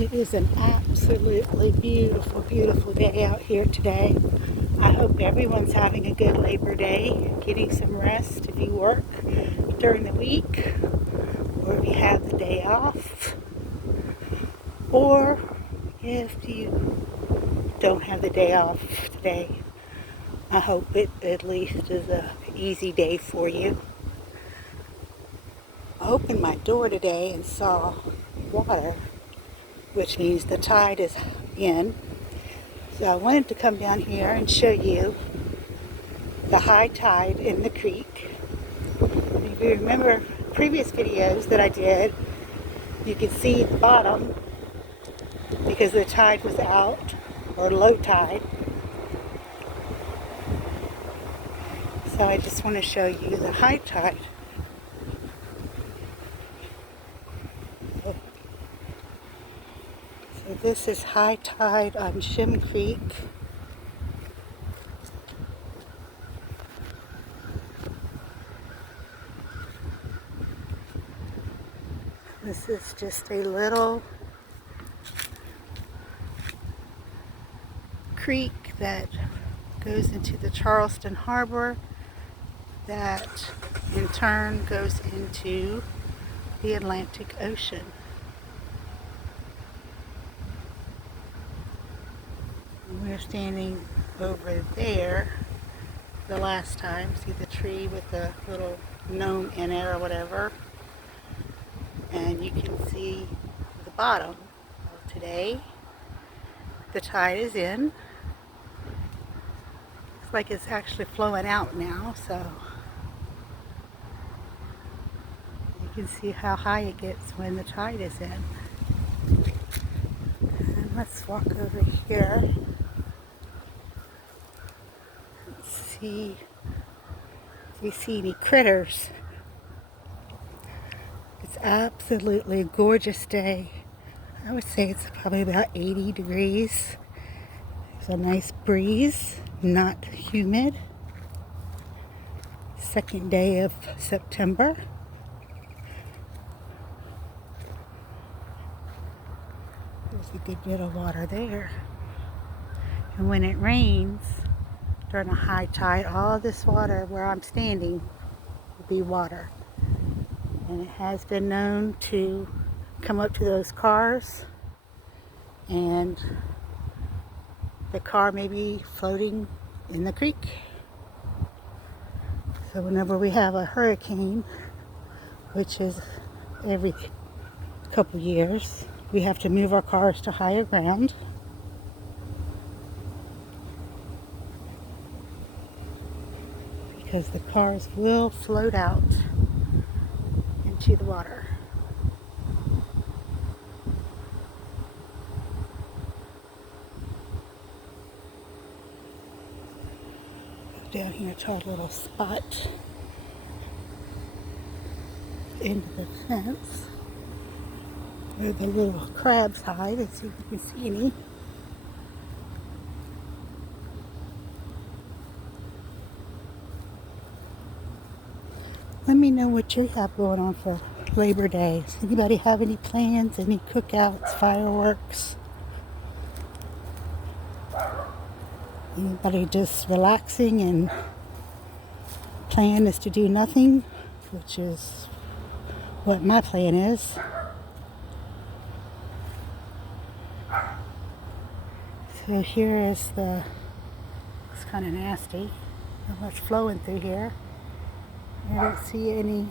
It is an absolutely beautiful, beautiful day out here today. I hope everyone's having a good Labor Day, getting some rest if you work during the week, or if you have the day off, or if you don't have the day off today. I hope it at least is an easy day for you. I opened my door today and saw water, which means the tide is in. So I wanted to come down here and show you the high tide in the creek. If you remember previous videos that I did, you could see the bottom because the tide was out, or low tide. So I just want to show you the high tide. So this is high tide on Shim Creek. This is just a little creek that goes into the Charleston Harbor, that in turn goes into the Atlantic Ocean. We're standing over there the last time. See the tree with the little gnome in it or whatever? And you can see the bottom. Well, today the tide is in. Looks like it's actually flowing out now, so you can see how high it gets when the tide is in. And let's walk over here. See if we see any critters. It's absolutely a gorgeous day. I would say it's probably about 80 degrees. There's a nice breeze, not humid. Second day of September. There's a good bit of water there. And when it rains during a high tide, all this water where I'm standing will be water. And it has been known to come up to those cars, and the car may be floating in the creek. So whenever we have a hurricane, which is every couple years, we have to move our cars to higher ground. Because the cars will float out into the water. Go down here to our little spot into the fence where the little crabs hide, and see if you can see any. Let me know what you have going on for Labor Day. Does anybody have any plans, any cookouts, fireworks? Anybody just relaxing and plan is to do nothing, which is what my plan is. So here is it's kind of nasty. Not much flowing through here. I don't see any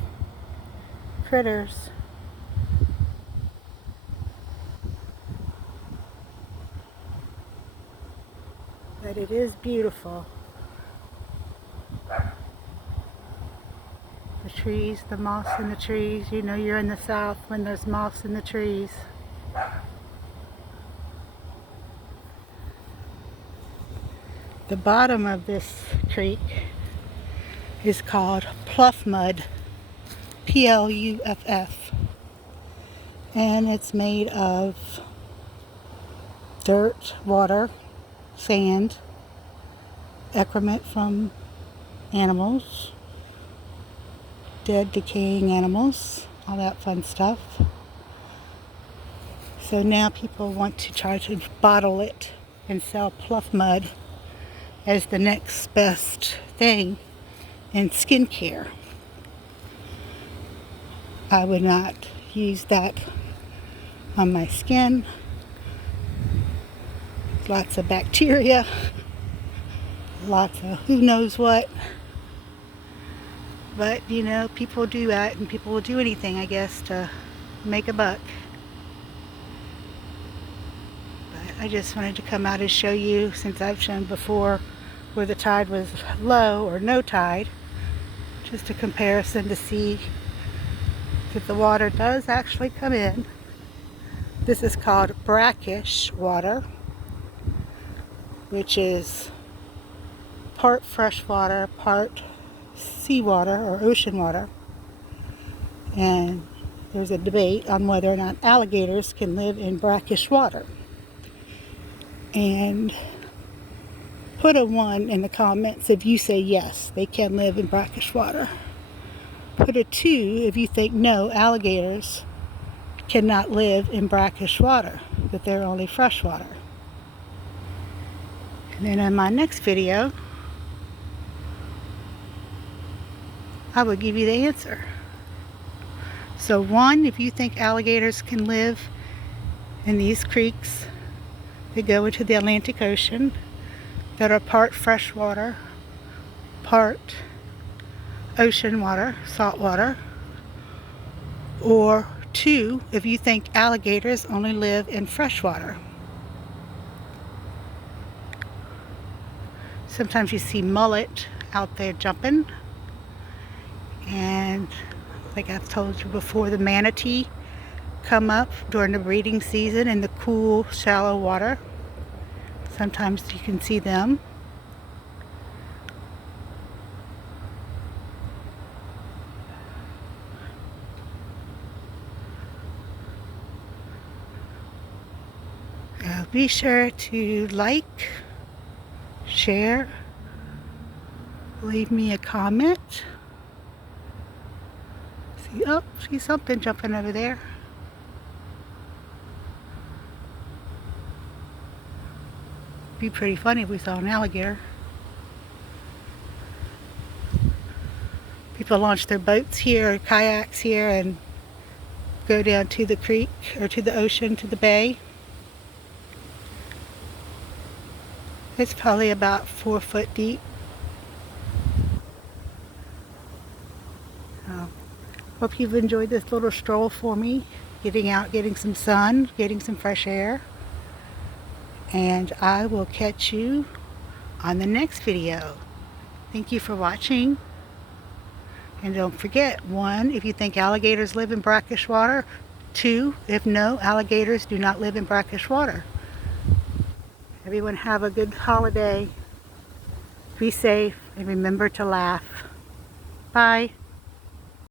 critters. But it is beautiful. The trees, the moss in the trees. You know you're in the South when there's moss in the trees. The bottom of this creek is called Pluff Mud, Pluff, and it's made of dirt, water, sand, excrement from animals, dead decaying animals, all that fun stuff. So now people want to try to bottle it and sell pluff mud as the next best thing in skincare. I would not use that on my skin. Lots of bacteria, lots of who knows what. But you know, people do that, and people will do anything, I guess, to make a buck. But I just wanted to come out and show you, since I've shown before where the tide was low or no tide, just a comparison to see if the water does actually come in. This is called brackish water, which is part fresh water, part seawater or ocean water. And there's a debate on whether or not alligators can live in brackish water. And put a 1 in the comments if you say yes, they can live in brackish water. Put a 2 if you think no, alligators cannot live in brackish water, that they're only fresh water. And then in my next video, I will give you the answer. So 1, if you think alligators can live in these creeks that go into the Atlantic Ocean, that are part fresh water, part ocean water, salt water. Or 2, if you think alligators only live in fresh water. Sometimes you see mullet out there jumping. And like I've told you before, the manatee come up during the breeding season in the cool, shallow water. Sometimes you can see them. Be sure to like, share, leave me a comment. See something jumping over there. Be pretty funny if we saw an alligator. People launch their boats here, or kayaks here, and go down to the creek or to the ocean, to the bay. It's probably about 4 foot deep. Hope you've enjoyed this little stroll for me, getting out, getting some sun, getting some fresh air. And I will catch you on the next video. Thank you for watching. And don't forget, 1, if you think alligators live in brackish water. 2, if no, alligators do not live in brackish water. Everyone have a good holiday. Be safe and remember to laugh. Bye.